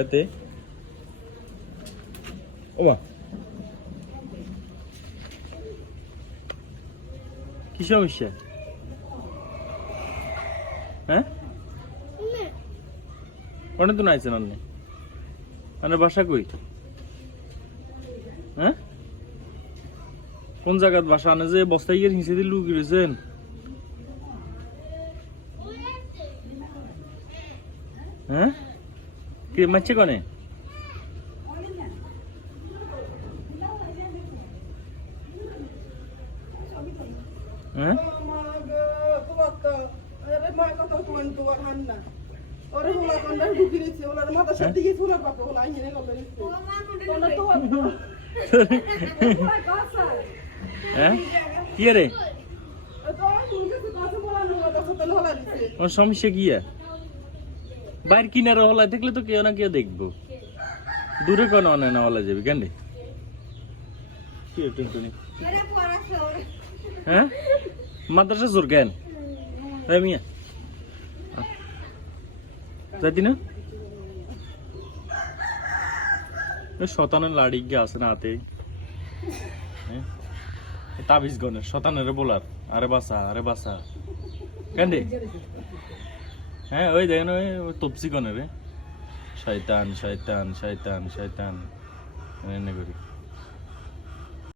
এতে ওমা কি সমস্যা? হ্যাঁ অনেক তো নাইছেন অন্য মানে বাসা কই? হ্যাঁ কোন জায়গার বাসা আনে যে বস্তায় গিয়ে হিঁচে দিয়ে লুকিয়ে রয়েছেন? হ্যাঁ কি মারছে কনে? হ্যাঁ কি রে ওর সমস্যা কি? বাইর কিনারে হলাই থাকলে তো কেউ না কেউ দেখবো, দূরে কোনো অনেক না হলা যাবে কেন? হ্যাঁ মাদ্রাসা জোর কেন মিয়া যাইতি না? শতানের লাড়ি গিয়ে আছে না হাতে, তাবিজ গনের শতানের বলার আরে বাসা আরে বাসা কেন? হ্যাঁ ওই দেখেন ওই তপসি গনের শয়তান শয়তান শয়তান শয়তান এনে করি।